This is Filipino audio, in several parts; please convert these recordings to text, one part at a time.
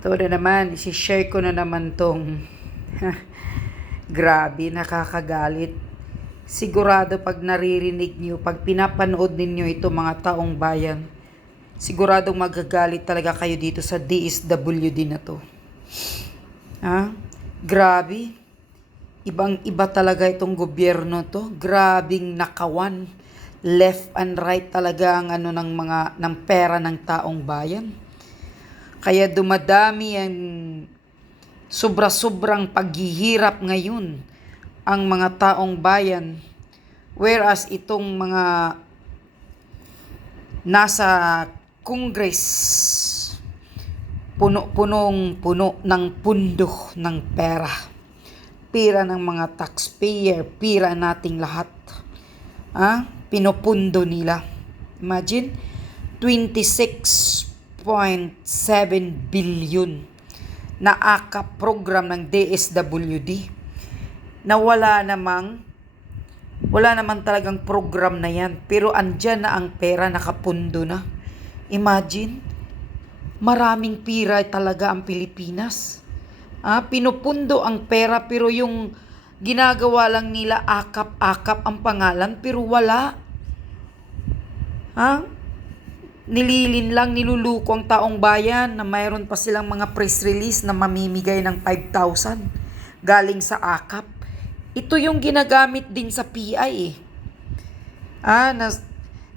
Ito na naman, isi-share ko na naman tong grabe, nakakagalit. Sigurado pag naririnig nyo, pag pinapanood ninyo ito mga taong bayan, siguradong magagalit talaga kayo dito sa DSWD na to. Ha? Grabe. Ibang-iba talaga itong gobyerno to. Grabing nakawan. Left and right talaga ang ng pera ng taong bayan. Kaya dumadami ang sobra-sobrang paghihirap ngayon ang mga taong bayan. Whereas itong mga nasa Congress, puno ng pundo ng pera. Pira ng mga taxpayer, pira nating lahat. Pinupundo nila. Imagine, 26.7 billion na AKAP program ng DSWD na wala naman talagang program na yan. Pero andyan na ang pera, nakapundo na. Imagine, maraming pira talaga ang Pilipinas. Pinupundo ang pera pero yung ginagawa lang nila AKAP ang pangalan pero wala. Nililin lang, niluluko ang taong bayan na mayroon pa silang mga press release na mamimigay ng 5,000 galing sa AKAP. Ito yung ginagamit din sa PI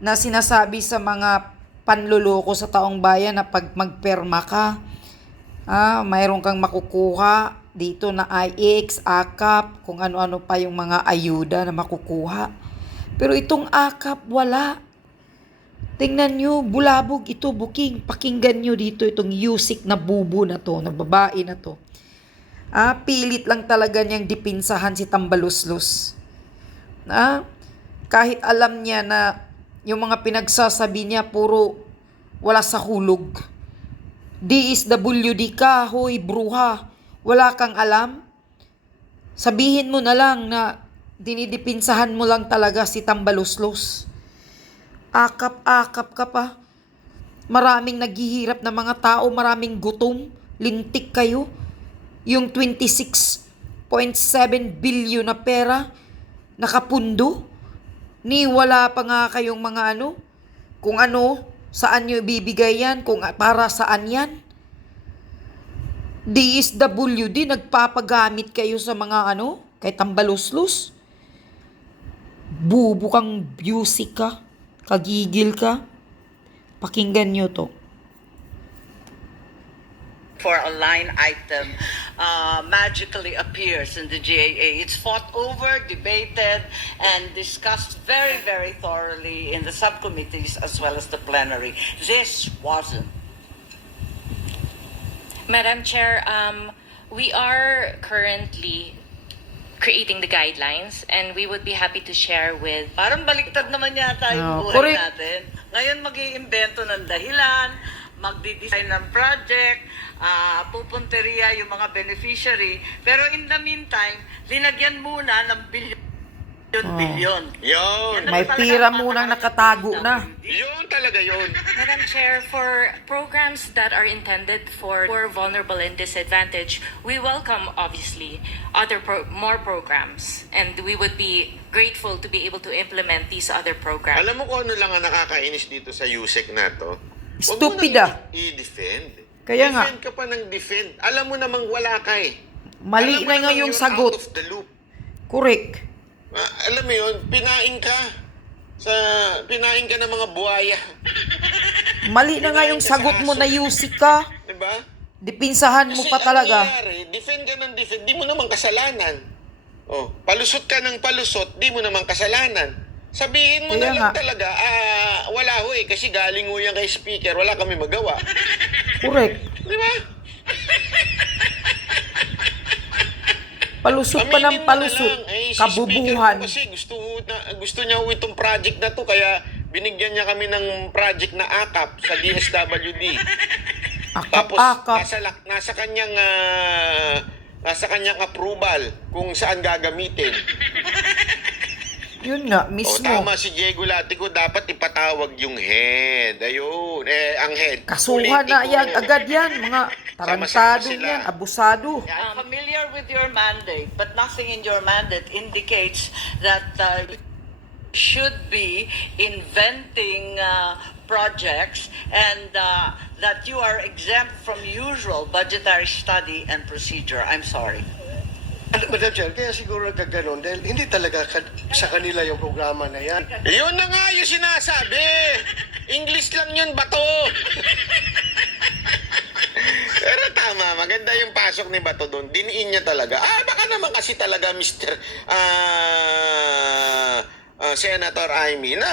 na sinasabi sa mga panluloko sa taong bayan na pag magperma ka, mayroon kang makukuha dito na IX, AKAP, kung ano-ano pa yung mga ayuda na makukuha. Pero itong AKAP, wala. Tingnan nyo, bulabog ito, booking. Pakinggan nyo dito itong Yusik na bubo na to, na babae na to. Pilit lang talaga niyang dipinsahan si Tambaluslos. Kahit alam niya na yung mga pinagsasabi niya puro wala sa hulog. DSWD ka, hoy bruha. Wala kang alam? Sabihin mo na lang na dinidipinsahan mo lang talaga si Tambaluslos. Akap-akap ka pa. Maraming naghihirap na mga tao, maraming gutom, lintik kayo. Yung 26.7 billion na pera, nakapundo. Ni wala pa nga kayong mga kung saan nyo ibibigay yan, kung para saan yan. DSWD, nagpapagamit kayo sa mga kay Tambaluslos. Bubo kang busy ka. Kagigil ka. Pakinggan nyo to. For a line item magically appears in the GAA. It's fought over, debated, and discussed very, very thoroughly in the subcommittees as well as the plenary. This wasn't. Madam Chair, we are currently creating the guidelines and we would be happy to share with... Parang baliktad naman yata yung buhay correct. natin. Ngayon mag-iimbento ng dahilan, magdi-design ng project, pupunteriya yung mga beneficiary. Pero in the meantime, linagyan muna ng bilyon. Yun. May pira munang nakatago na. Yun talaga yun. Madam Chair, for programs that are intended for vulnerable and disadvantaged, we welcome obviously more programs and we would be grateful to be able to implement these other programs. Alam mo kung ano lang ang nakakainis dito sa USEC na to? Stupid I-defend. Kaya nga. Defend ka pa ng defend. Alam mo namang wala ka eh. Mali Alam mo na nga namang yung you're sagot. out of the loop. Correct. Alam mo yun, pinain ka ng mga buhaya. Mali na nga yung sagot mo na Yusik ka. Diba? Dipinsahan mo pa talaga. Defend ka ng defend, di mo naman kasalanan. Palusot ka ng palusot, di mo naman kasalanan. Sabihin mo Kaya na lang nga. talaga, wala ho eh, kasi galing ho yan kay speaker, wala kami magawa. Correct. Di ba? Palusot pa ng palusot. Si Kabubuhan. Kasi gusto niya ho itong project na to, kaya binigyan niya kami ng project na AKAP sa DSWD. Tapos Akap-akap. nasa kanyang approval kung saan gagamitin. Yun nga, O mismo. tama si Diego Latico, dapat ipatawag yung head. Ayun, ang head. Kasuhan na politiko. yan, agad yan. Mga tarantado sila. yan, abusado. I'm familiar with your mandate, but nothing in your mandate indicates that should be inventing projects and that you are exempt from usual budgetary study and procedure. I'm sorry. Madam Chair, kaya siguro nagkaganon dahil hindi talaga sa kanila yung programa na yan. Yun na nga yung sinasabi. English lang yun, bato. Pero tama, maganda yung pasok ni Bato doon. Diniin niya talaga. Baka naman kasi talaga, Mr. Senator Amy, na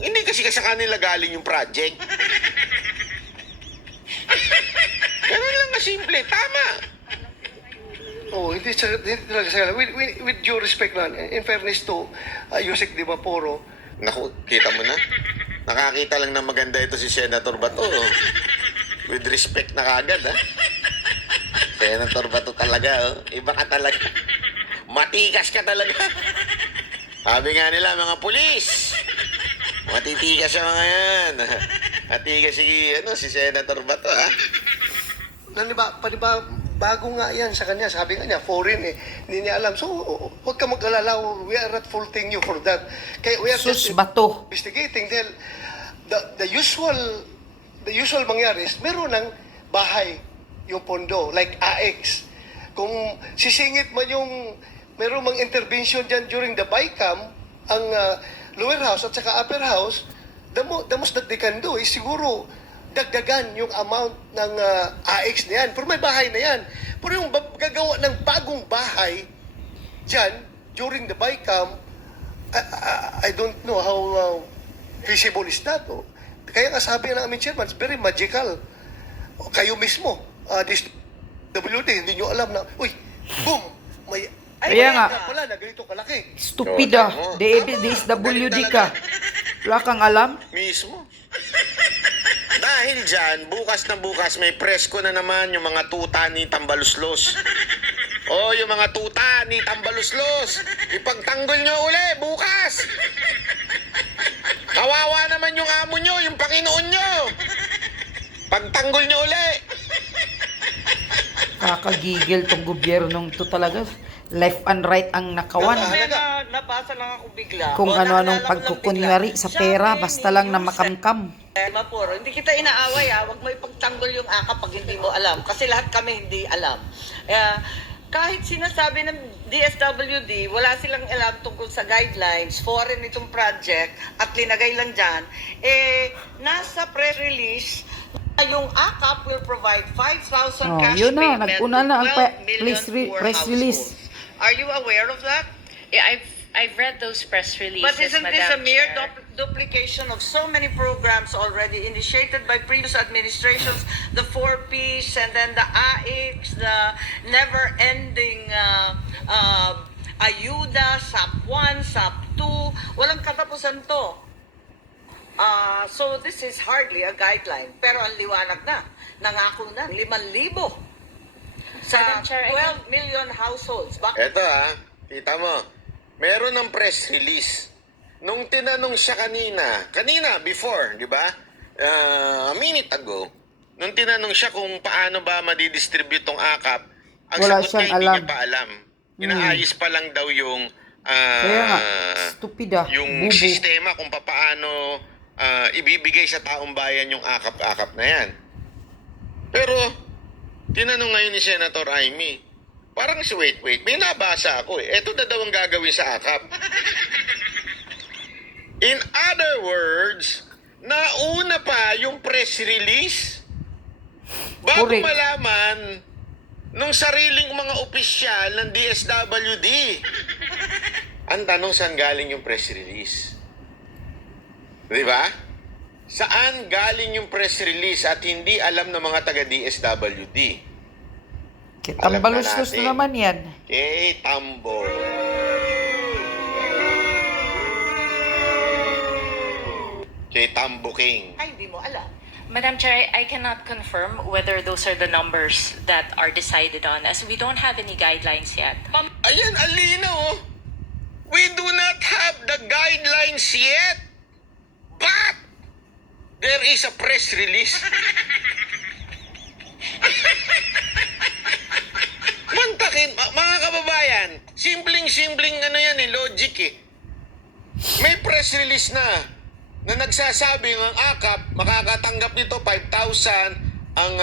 hindi kasi sa kanila galing yung project. Ganun lang simple. Tama. Hindi talaga sa kanila. With due respect na, in fairness to Yusek Di Vaporo, Naku, kita mo na. Nakakita lang na maganda ito si Senator Bato. With respect na kagad, ha? Senator Bato talaga, Iba ka talaga. Matikas ka talaga. Sabi nga nila, mga pulis. Matitikas sa mga yan. Matikas si Senator Bato, ha? bago nga yan sa kanya. Sabi nga niya, foreign hindi niya alam. So, huwag ka mag-alala. We are not faulting you for that. Kaya we are Sus, just Bato. investigating dahil the usual mangyari is meron ng bahay yung pondo, like AX. Kung sisingit man yung meron mang intervention dyan during the BICAM, ang lower house at saka upper house, the most that they can do is siguro dagdagan yung amount ng AX na yan. Pero may bahay na yan. Pero yung gagawa ng bagong bahay dyan during the BICAM, I don't know how feasible is that. Kaya nga sabi ng aming chairman, it's very magical. Kayo mismo, this WD, hindi nyo alam na, uy, boom, may Kaya nga. pala na ganito kalaki. Stupida. Oo, DSWD ka. Wala kang alam? Mismo. Dahil dyan, bukas na bukas, may presko na naman yung mga tuta ni Tambaluslos. Yung mga tuta ni Tambaluslos. Ipagtanggol nyo uli, bukas. Kawawa naman yung amo nyo, yung Panginoon nyo. Pagtanggol nyo uli. Kakagigil tong gobyernong to talaga. Left and right ang nakawan. May nabasa lang ako bigla. Kung O, ano-anong naalala ko lang pagkukunyari bigla. sa pera, Sabi basta ni lang na Yusek makamkam. Mapuro, hindi kita inaaway Huwag mo ipagtanggol yung AKAP pag hindi mo alam. Kasi lahat kami hindi alam. Kahit sinasabi ng DSWD, wala silang alam tungkol sa guidelines, foreign itong project, at linagay lang dyan, nasa press release, na yung AKAP will provide 5,000 cash yun na, payment naguna na ang to 12 million poor press release. households. Are you aware of that? Yeah, I've read those press releases, But isn't this a Madam mere Chair. duplication of so many programs already initiated by previous administrations, the 4Ps and then the AIX, the never-ending ayuda, SAP 1, SAP 2, walang katapusan to. So this is hardly a guideline. Pero ang liwanag na, nangako na, 5,000 sa Madam Chair, 12 million households. Eto kita mo, meron ng press release. Nung tinanong siya kanina, before, di ba? A minute ago, nung tinanong siya kung paano ba madidistribute tong AKAP, ang Wala sagot siyang niya, hindi alam. niya pa alam. Inaayos pa lang daw yung Kaya nga, stupida, yung bubo. sistema kung paano ibibigay sa taong bayan yung AKAP na yan. Pero, tinanong ngayon ni Senator Amy, parang wait, may nabasa ako Ito na daw ang gagawin sa AKAP. In other words, nauna pa yung press release bago Correct. malaman nung sariling mga opisyal ng DSWD. Ang tanong, saan galing yung press release? Di ba? Saan galing yung press release at hindi alam ng mga taga-DSWD? Tambaluslos na naman yan. Tambo. Tambo King. Ay, hindi mo alam. Madam Chair, I cannot confirm whether those are the numbers that are decided on, as we don't have any guidelines yet. Ayan, alina We do not have the guidelines yet. But there is a press release. Mantakin, mga kababayan, simpleng-simpleng ano yan logic eh. May press release na nagsasabi ng AKAP makakatanggap nito 5,000 ang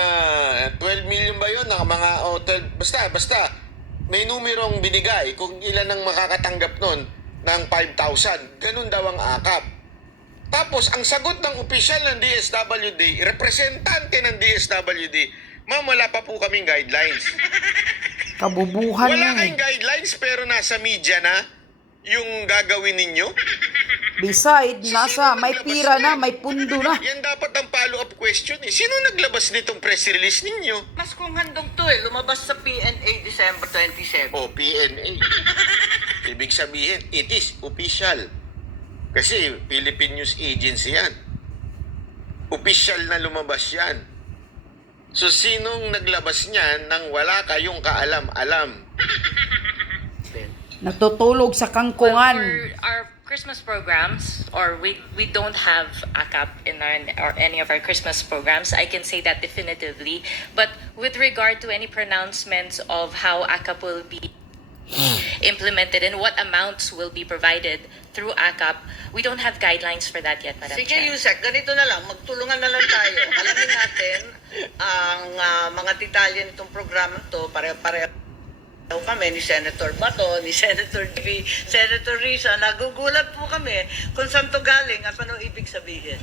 12 million ba yun ng mga 12, basta may numerong binigay kung ilan ang makakatanggap nun ng 5,000. Ganun daw ang AKAP. Tapos ang sagot ng opisyal ng DSWD, representante ng DSWD, ma'am, wala pa po kaming guidelines. Kabubuhan Wala na eh. kayong guidelines pero nasa media na yung gagawin ninyo. Beside, nasa may pira na, may pundo na. Yan dapat ang follow-up question eh. Sino naglabas nitong press release ninyo? Mas kung handong to lumabas sa PNA December 27. O, PNA. Ibig sabihin, it is official. Kasi Philippine News Agency yan. Official na lumabas yan. So, sinong naglabas niyan nang wala kayong kaalam-alam? Natutulog sa Well, kangkungan. for our Christmas programs, or we don't have AKAP in our or any of our Christmas programs, I can say that definitively. But with regard to any pronouncements of how AKAP will be implemented and what amounts will be provided through AKAP, we don't have guidelines for that yet, Madam Sige, Chair. Yusek, ganito na lang, magtulungan na lang tayo. Alamin natin ang mga detalye nitong programa to, pare-pare kami ni Senator Bato, ni Senator D, Senator Risa, nagugulat po kami kung saan to galing at ano ibig sabihin.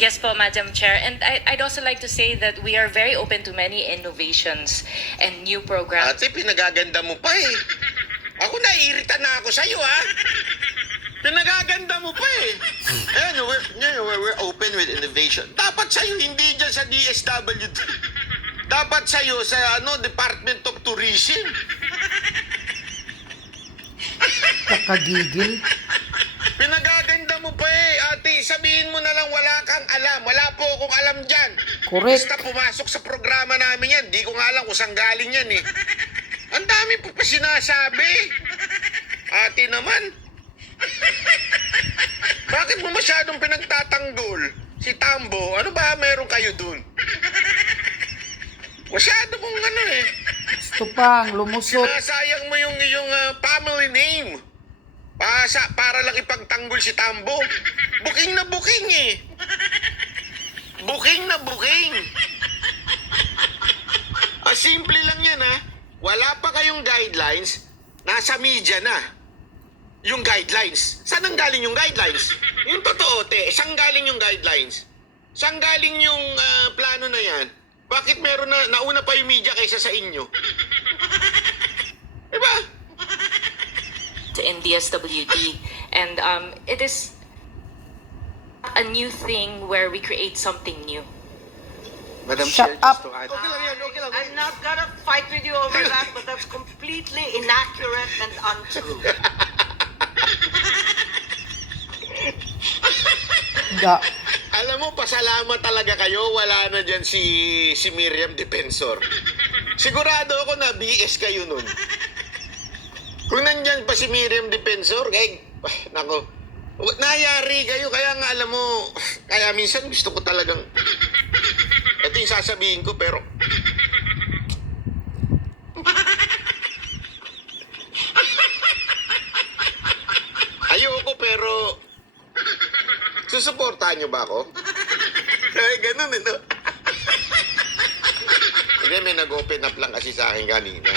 Yes po, Madam Chair. And I'd also like to say that we are very open to many innovations and new programs. Ate, pinagaganda mo pa eh. Ako naiirita na ako sa'yo ha. Pinagaganda mo pa eh. Ayan, we're open with innovation. Dapat sa'yo, hindi dyan sa DSWD. Dapat sa'yo sa Department of Tourism. Kakagigil. Pinagaganda mo pa eh. Ate, sabihin mo na lang wala kang alam. Wala po akong alam dyan. Correct. Basta pumasok sa programa namin yan. Di ko nga alam kung saan galing yan eh. Ang dami po pa sinasabi. Ate naman. Bakit mo masyadong pinagtatanggol si Tambo? Ano ba meron kayo dun? Masyado mong eh. Gusto pang lumusot. Sinasayang mo yung iyong family name. Para lang ipagtanggol si Tambo. Booking na booking eh. Booking na booking. Simple lang yan ha. Wala pa kayong guidelines. Nasa media na. Yung guidelines. Saan ang galing yung guidelines? Yung totoo, te. Saan galing yung guidelines? Saan galing yung plano na yan? Bakit meron nauna pa yung media kaysa sa inyo? Diba? In DSWD, and it is a new thing where we create something new. Madam Shut Chair, up. just to add. Okay lang yan, okay lang. I'm not gonna fight with you over that, but that's completely inaccurate and untrue. Ga. Alam mo, pasalamat talaga kayo. Wala na dyan si Miriam Defensor. Sigurado ako na BS kayo nun. Kung nandyan pa si Miriam Defensor, nako, nayari kayo. Kaya nga alam mo, kaya minsan gusto ko talagang, ito yung sasabihin ko, pero ayoko, pero susuportahan nyo ba ako? Ganun no? Hindi, may nag-open up lang kasi sa akin kanina.